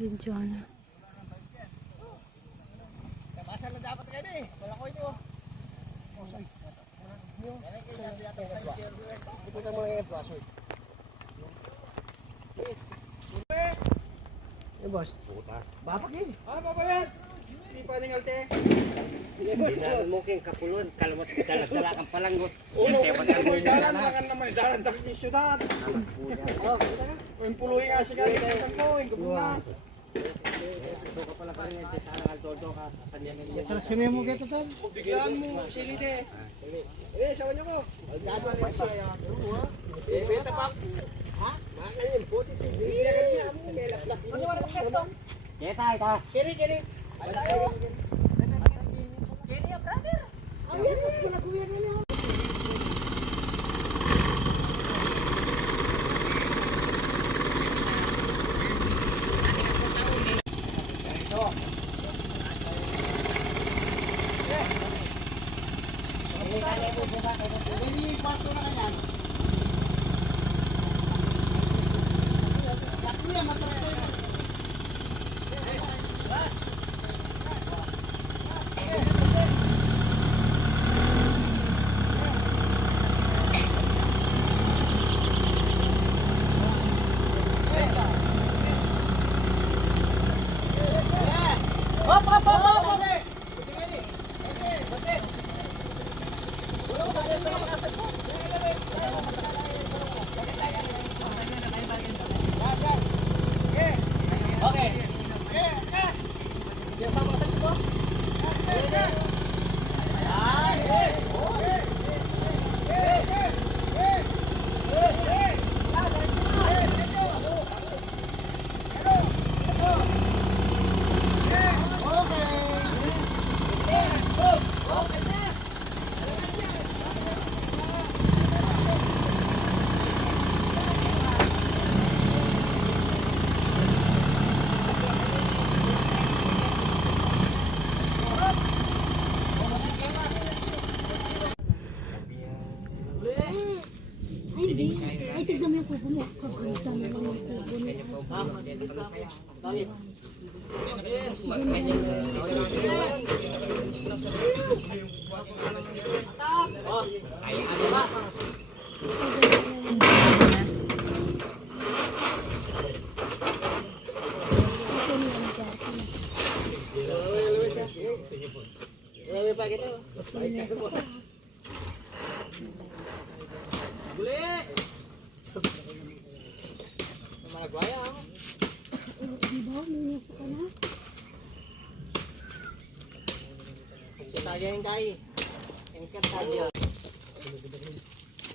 Video na. Masal na dapat yan eh. Wala ko ito. Ito na mga e-brush. Eh, boss. Bapak eh. Apa yan? Hindi pa ning alte. Binaran mo kayong kapulon. Kalawat dala kang palanggot. Ulo, dalan makan naman. Dalan takit yung syudad. O yung puluhin nga siya kayo mo. Yung gabungan. Ito ka pala kayo ngayon. Sana kaldodo ka. Trasyonin mo kaya tal. Biglaan mo. Silite. Eh, sawa niyo ko. Gado na siya. Eh, beta pa. Ha? Makain. Puti. Bigyan niya. May laplak. Ano wala kang gasto? Keta, ita. Kiri. Kiri, brother. Ang yan, mas kuya nila. Ay, tignan mo yung kubo mo. Kaganda na lang yung kubo mo. Yang kai. Yang kan saja.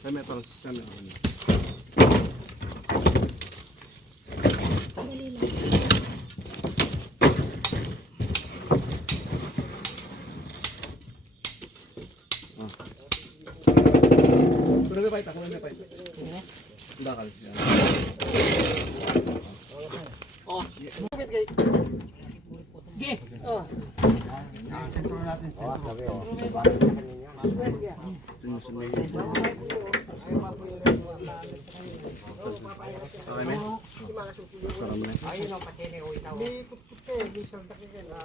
Sama tol, sama. Sudah may paita, kuno may paita. Bakal. Oh, kubit kay. Ge. Oh. Sentro natin. Oh, sabi oh. Ayun ang patene o itaw. Di putput kay, di salta kay na.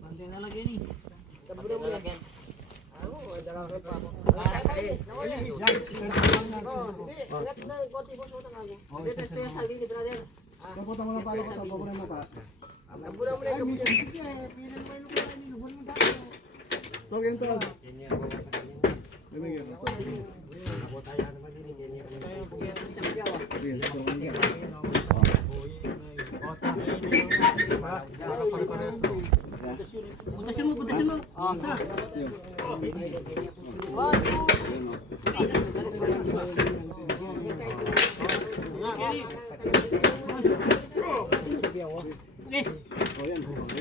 Mandi na lagi ni. Kaburo mo lagi. Ano, dala ko pa. Kapot mo na pala ko kaburo mo pa. Kaburo mo lagi. Pinan mo yung lupa ni lubon mo dati. Tog yan tol. Butasin mo. Ah, sa.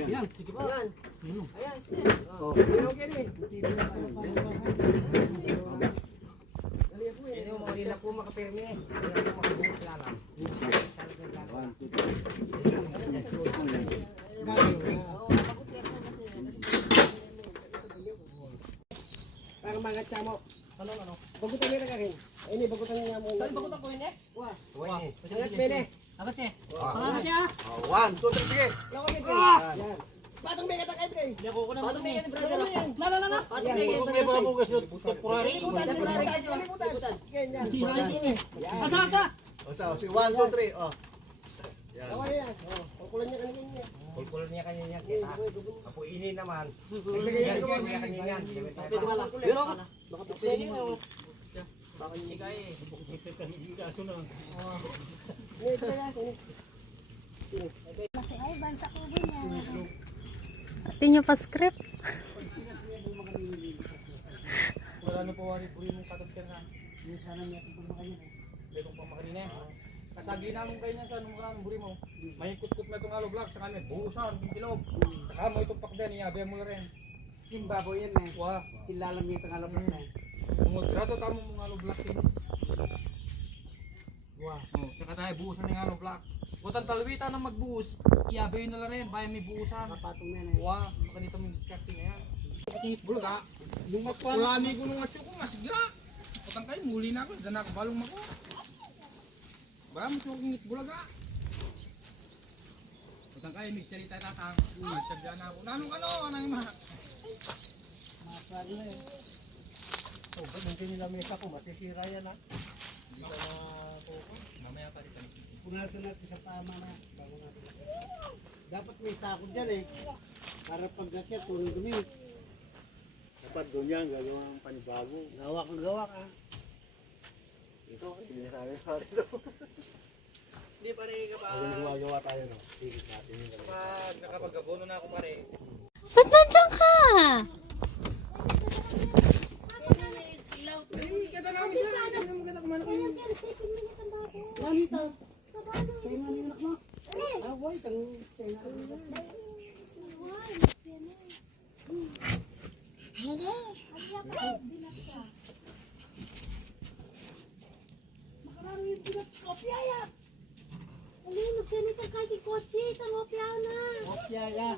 Yan, sige pa. Yan. Ayan, sige. Oh. Ini mau dila po makapirmi. Dila po makabuhos lang. Para mga chamo. Ano? Bagutan nila ka rin. Ini bagutan niya mo. Saan bagutan ko ini? Wah. Sangat pene. Abot siya. One, two, three, sige. Yan. Patong may katakay kay. Patong may ganun, brother. Patong may Yan. ganun, brother. Liputan. Yan. O, si one, two, three. O. Yan. Yan. Kukulan niya kanina. Kulkulan niya kanya kita. Apo ini naman. Yan. Kulkulan niya kanya. Pero ako, baka pagpili mo. Baka hindi kaya eh. Kasi ay, bansa ko ba niya? Ate nyo pa script. Wala na po wari puri mong katas ka na. Letong pamakanina. Kasagi na nung kayo niya sa nung karang buri mo. May kutkut na itong alo block sa kanya. Buhusan, yung kilog. Saka mo itong pakdan, iyabe mo na rin. Yung baboy yan eh. Wah, Kilalam niya itong alapot na eh. kung grato tamo mong alo block din. Wah, saka tayo buhusan ng alo block. Butan talwita na magbuhos, iyabe na rin, bayan may buhusan. Kapatong na yan eh. Wah, baka dito may discarding na yan. Bulaga. Lumakwan. Wala ko nung atyo ko, masigla. Putang kayo, muli na ako, dyan ako balong mako. Ba, mas yung ingit bulaga. Putang kayo, nagsalita tatang. Masigla na ako. Nanong ano, anang ima. Masar na eh. Oh, ba't nandiyan nila mesa ko? Masisira yan ah. Hindi ka na po. Mamaya pa rin. Punasan natin sa tama na. Bago natin. Dapat may sakot dyan eh. Para pagdating tulong dumi. Dapat doon yan, gagawa ng panibago. Gawa ka. Ito, hindi na namin sa rin. Hindi pa rin ka pa. Gumagawa tayo no. Sige natin yun. Pag nakapag-abono na ako pa rin. Ba't nandiyan ka? Ay, ganda namin siya. Hindi naman ganda kumano kayo. Ganito. Kaya nga yung anak mo. Away, kang Makarami yung pinag-kopya yan. Ano yung magsanit ang kaki kotse? Kangopya na. Opya ya.